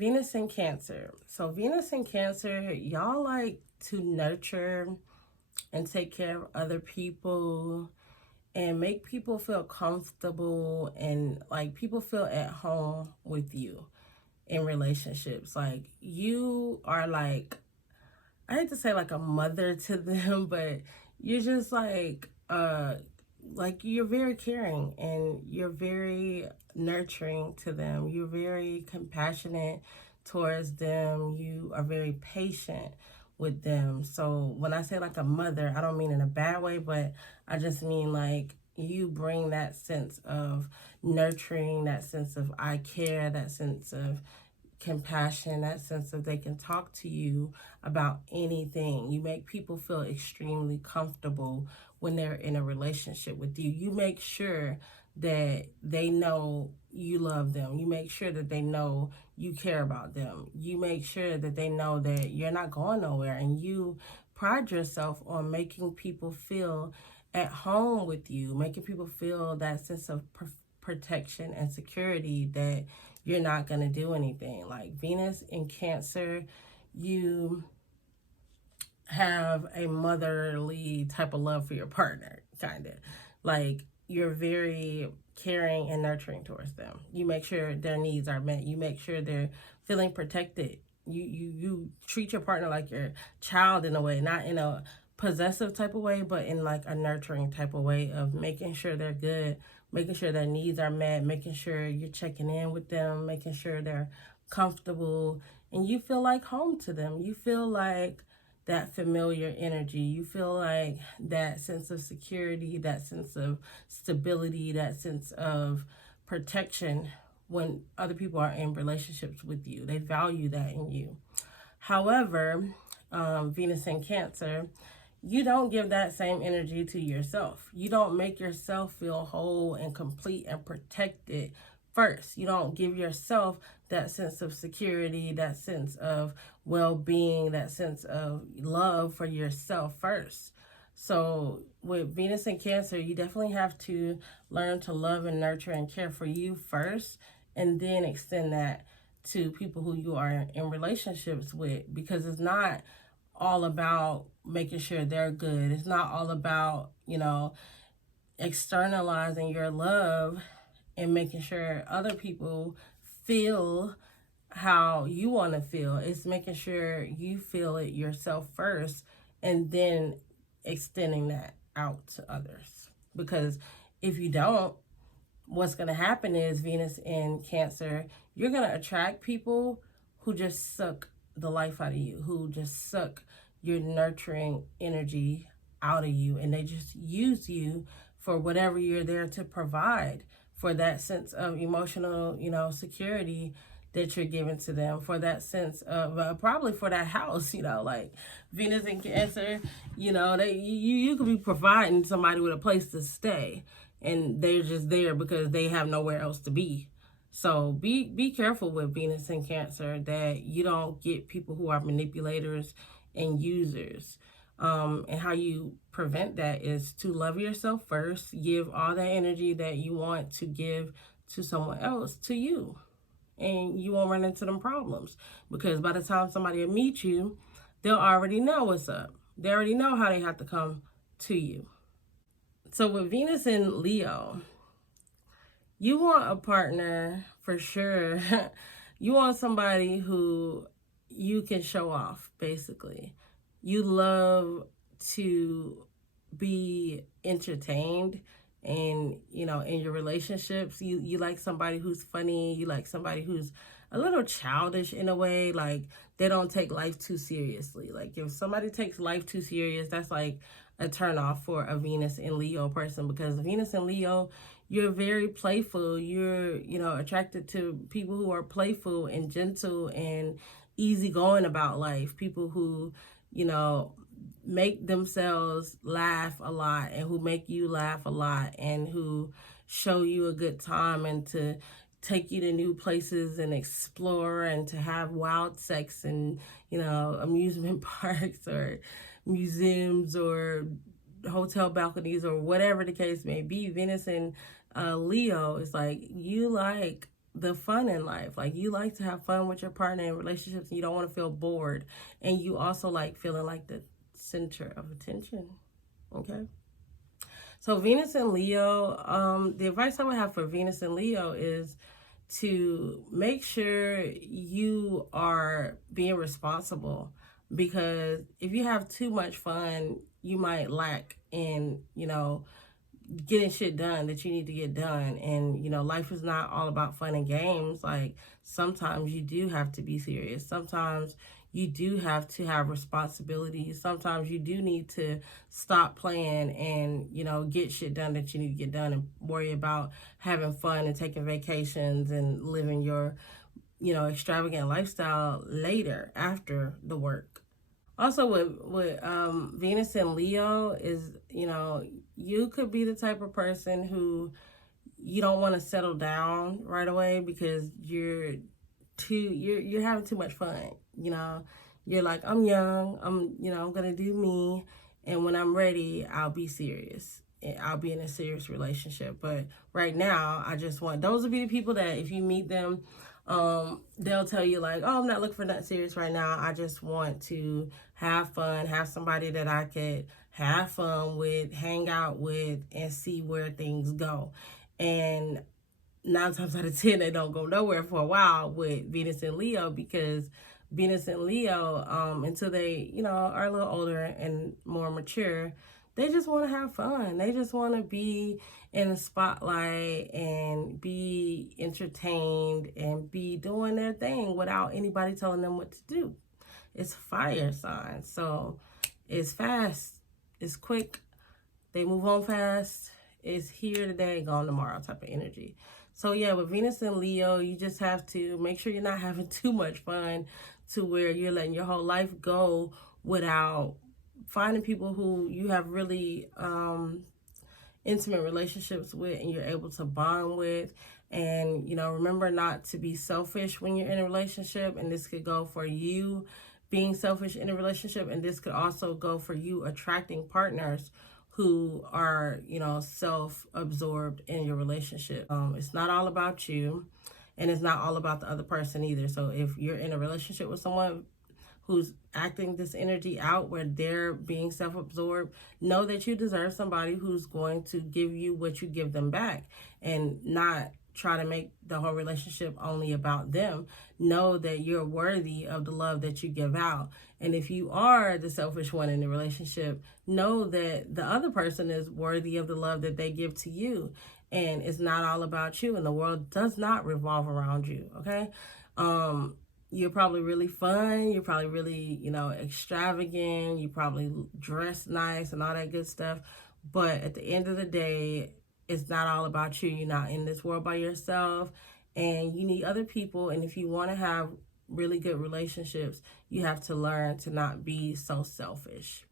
Venus in Cancer. So Venus in Cancer, y'all like to nurture and take care of other people and make people feel comfortable and like people feel at home with you in relationships. Like you are like, I hate to say like a mother to them, but you're just like you're very caring and you're very nurturing to them. You're very compassionate towards them. You are very patient with them. So when I say like a mother, I don't mean in a bad way, but I just mean like you bring that sense of nurturing, that sense of I care, that sense of compassion, that sense of they can talk to you about anything. You make people feel extremely comfortable when they're in a relationship with you. You make sure that they know you love them. You make sure that they know you care about them. You make sure that they know that you're not going nowhere, and you pride yourself on making people feel at home with you, making people feel that sense of protection and security, that you're not going to do anything. Like Venus in Cancer, you have a motherly type of love for your partner, kind of. Like you're very caring and nurturing towards them. You make sure their needs are met. You make sure they're feeling protected. You treat your partner like your child in a way, not in a possessive type of way, but in like a nurturing type of way of making sure they're good, making sure their needs are met, making sure you're checking in with them, making sure they're comfortable, and you feel like home to them. You feel like that familiar energy. You feel like that sense of security, that sense of stability, that sense of protection when other people are in relationships with you. They value that in you. However, Venus in Cancer, you don't give that same energy to yourself. You don't make yourself feel whole and complete and protected first. You don't give yourself that sense of security, that sense of well-being, that sense of love for yourself first. So with Venus in Cancer, you definitely have to learn to love and nurture and care for you first, and then extend that to people who you are in relationships with, because it's not all about making sure they're good. It's not all about, externalizing your love and making sure other people feel how you want to feel. It's making sure you feel it yourself first and then extending that out to others. Because if you don't, what's going to happen is Venus in Cancer, you're going to attract people who just suck the life out of you, who just suck your nurturing energy out of you, and they just use you for whatever you're there to provide, for that sense of emotional, security that you're giving to them, for that sense of probably for that house, like Venus in Cancer, you could be providing somebody with a place to stay, and they're just there because they have nowhere else to be. So be careful with Venus in Cancer that you don't get people who are manipulators and users. And how you prevent that is to love yourself first, give all that energy that you want to give to someone else to you, and you won't run into them problems, because by the time somebody will meet you, they'll already know what's up. They already know how they have to come to you. So with Venus in Leo, you want a partner for sure. You want somebody who you can show off, basically. You love to be entertained, and in your relationships, you like somebody who's funny. You like somebody who's a little childish in a way, like they don't take life too seriously. Like if somebody takes life too serious, that's like a turnoff for a Venus in Leo person, because Venus in Leo, you're very playful. You're, attracted to people who are playful and gentle and easygoing about life. People who, make themselves laugh a lot, and who make you laugh a lot, and who show you a good time, and to take you to new places and explore, and to have wild sex and, amusement parks or museums or hotel balconies or whatever the case may be. Venus in Leo is like, you like the fun in life. Like, you like to have fun with your partner in relationships, and you don't want to feel bored. And you also like feeling like the center of attention. Okay. So Venus and Leo, the advice I would have for Venus and Leo is to make sure you are being responsible, because if you have too much fun, you might lack in, getting shit done that you need to get done. And life is not all about fun and games. Like, sometimes you do have to be serious. Sometimes you do have to have responsibilities. Sometimes you do need to stop playing and get shit done that you need to get done, and worry about having fun and taking vacations and living your extravagant lifestyle later, after the work. Also, with Venus and Leo is, you could be the type of person who you don't want to settle down right away, because you're having too much fun. You're like, I'm young, I'm gonna do me, and when I'm ready, I'll be serious. I'll be in a serious relationship. But right now, I just want, those will be the people that if you meet them, they'll tell you like, oh, I'm not looking for nothing serious right now. I just want to have fun, have somebody that I could have fun with, hang out with, and see where things go. And 9 times out of 10, they don't go nowhere for a while with Venus and Leo, because Venus and Leo, until they, are a little older and more mature, they just want to have fun. They just want to be in the spotlight and be entertained and be doing their thing without anybody telling them what to do. It's fire sign, so it's fast, it's quick, they move on fast. It's here today, gone tomorrow type of energy. So yeah, with Venus and Leo, you just have to make sure you're not having too much fun to where you're letting your whole life go without finding people who you have really intimate relationships with and you're able to bond with. And remember not to be selfish when you're in a relationship, and this could go for you being selfish in a relationship, and this could also go for you attracting partners who are self-absorbed in your relationship. It's not all about you, and it's not all about the other person either. So if you're in a relationship with someone who's acting this energy out where they're being self-absorbed, know that you deserve somebody who's going to give you what you give them back, and not try to make the whole relationship only about them. Know that you're worthy of the love that you give out. And if you are the selfish one in the relationship, know that the other person is worthy of the love that they give to you. And it's not all about you, and the world does not revolve around you, okay? You're probably really fun. You're probably really, extravagant. You probably dress nice and all that good stuff. But at the end of the day, it's not all about you. You're not in this world by yourself, and you need other people. And if you want to have really good relationships, you have to learn to not be so selfish.